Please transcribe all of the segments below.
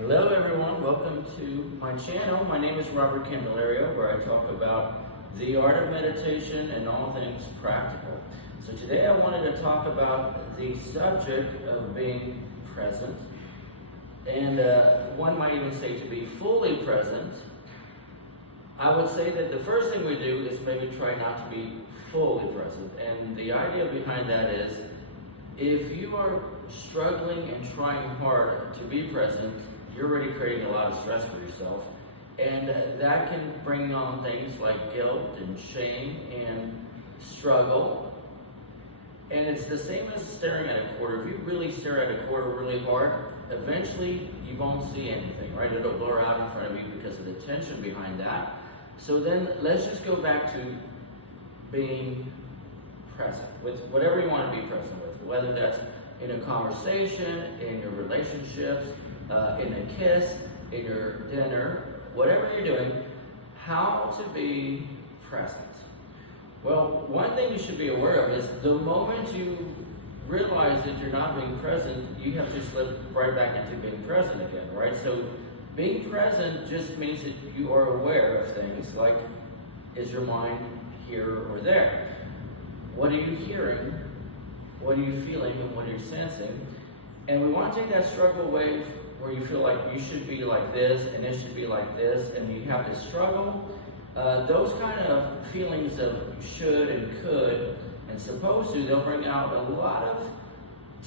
Hello everyone, welcome to my channel. My name is Robert Candelario, where I talk about the art of meditation and all things practical. So today I wanted to talk about the subject of being present, and one might even say to be fully present. I would say that the first thing we do is maybe try not to be fully present, and the idea behind that is if you are struggling and trying hard to be present, you're already creating a lot of stress for yourself, and that can bring on things like guilt and shame and struggle. And it's the same as staring at a quarter. If you really stare at a quarter really hard, eventually you won't see anything, right? It'll blur out in front of you because of the tension behind that. So then let's just go back to being present with whatever you want to be present with, whether that's in a conversation, in your relationships, in a kiss, in your dinner, whatever you're doing, how to be present. Well, one thing you should be aware of is the moment you realize that you're not being present, you have to slip right back into being present again, right? So being present just means that you are aware of things like, is your mind here or there? What are you hearing? What are you feeling? And what are you sensing? And we want to take that struggle away where you feel like you should be like this and it should be like this, and you have to struggle. Those kind of feelings of should and could and supposed to, they'll bring out a lot of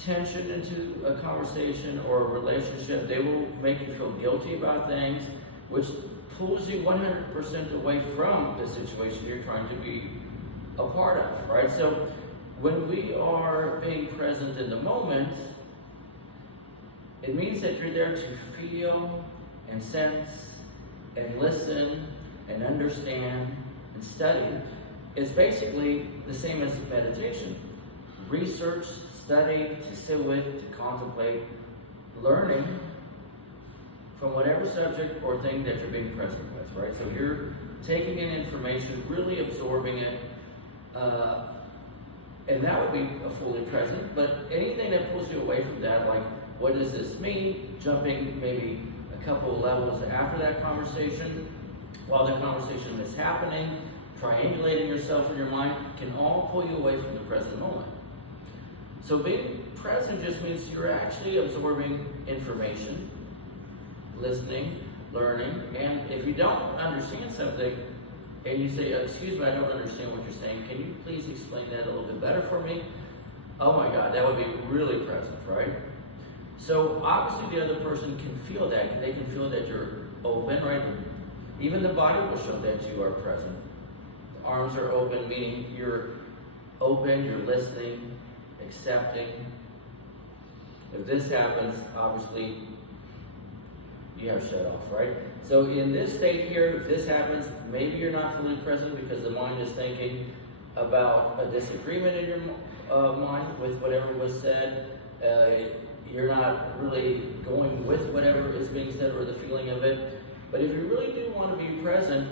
tension into a conversation or a relationship. They will make you feel guilty about things, which pulls you 100% away from the situation you're trying to be a part of, right? So when we are being present in the moment, it means that you're there to feel and sense and listen and understand and study. It's basically the same as meditation. Research, study, to sit with, to contemplate, learning from whatever subject or thing that you're being present with, right? So you're taking in information, really absorbing it, and that would be a fully present. But anything that pulls you away from that, like, what does this mean? Jumping maybe a couple of levels after that conversation, while the conversation is happening, triangulating yourself in your mind, can all pull you away from the present moment. So being present just means you're actually absorbing information, listening, learning, and if you don't understand something, and you say, excuse me, I don't understand what you're saying, can you please explain that a little bit better for me? Oh my God, that would be really present, right? So obviously the other person can feel that. They can feel that you're open, right? Even the body will show that you are present. The arms are open, meaning you're open, you're listening, accepting. If this happens, obviously you have shut off, right? So in this state here, if this happens, maybe you're not fully present because the mind is thinking about a disagreement in your mind with whatever was said. You're not really going with whatever is being said or the feeling of it. But if you really do want to be present,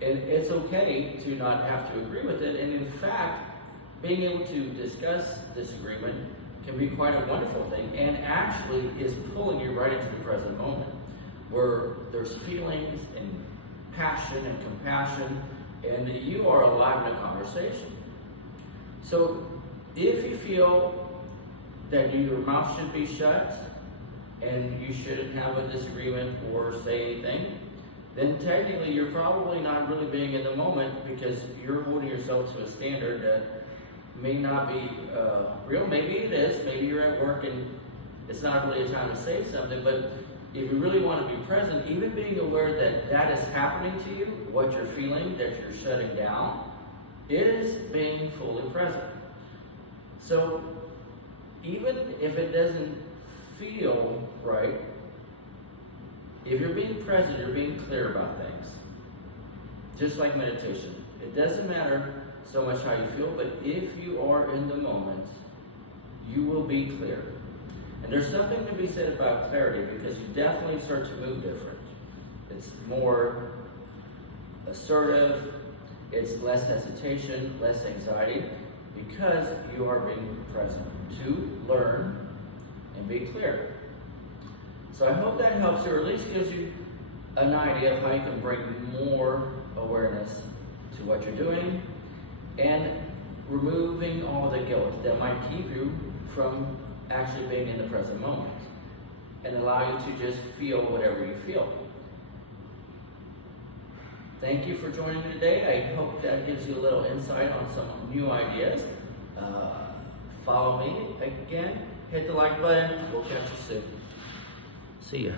and it's okay to not have to agree with it, and in fact, being able to discuss disagreement can be quite a wonderful thing, and actually is pulling you right into the present moment, where there's feelings and passion and compassion, and you are alive in a conversation. So if you feel that your mouth should be shut and you shouldn't have a disagreement or say anything, then technically you're probably not really being in the moment, because you're holding yourself to a standard that may not be real. Maybe it is. Maybe you're at work and it's not really a time to say something, but if you really want to be present, even being aware that that is happening to you, what you're feeling, that you're shutting down, is being fully present. So even if it doesn't feel right, if you're being present, you're being clear about things. Just like meditation. It doesn't matter so much how you feel, but if you are in the moment, you will be clear. And there's something to be said about clarity, because you definitely start to move different. It's more assertive, it's less hesitation, less anxiety, because you are being present to learn and be clear. So I hope that helps you, or at least gives you an idea of how you can bring more awareness to what you're doing and removing all the guilt that might keep you from actually being in the present moment and allow you to just feel whatever you feel. Thank you for joining me today. I hope that gives you a little insight on some new ideas. Follow me again, hit the like button. We'll catch you soon. See ya.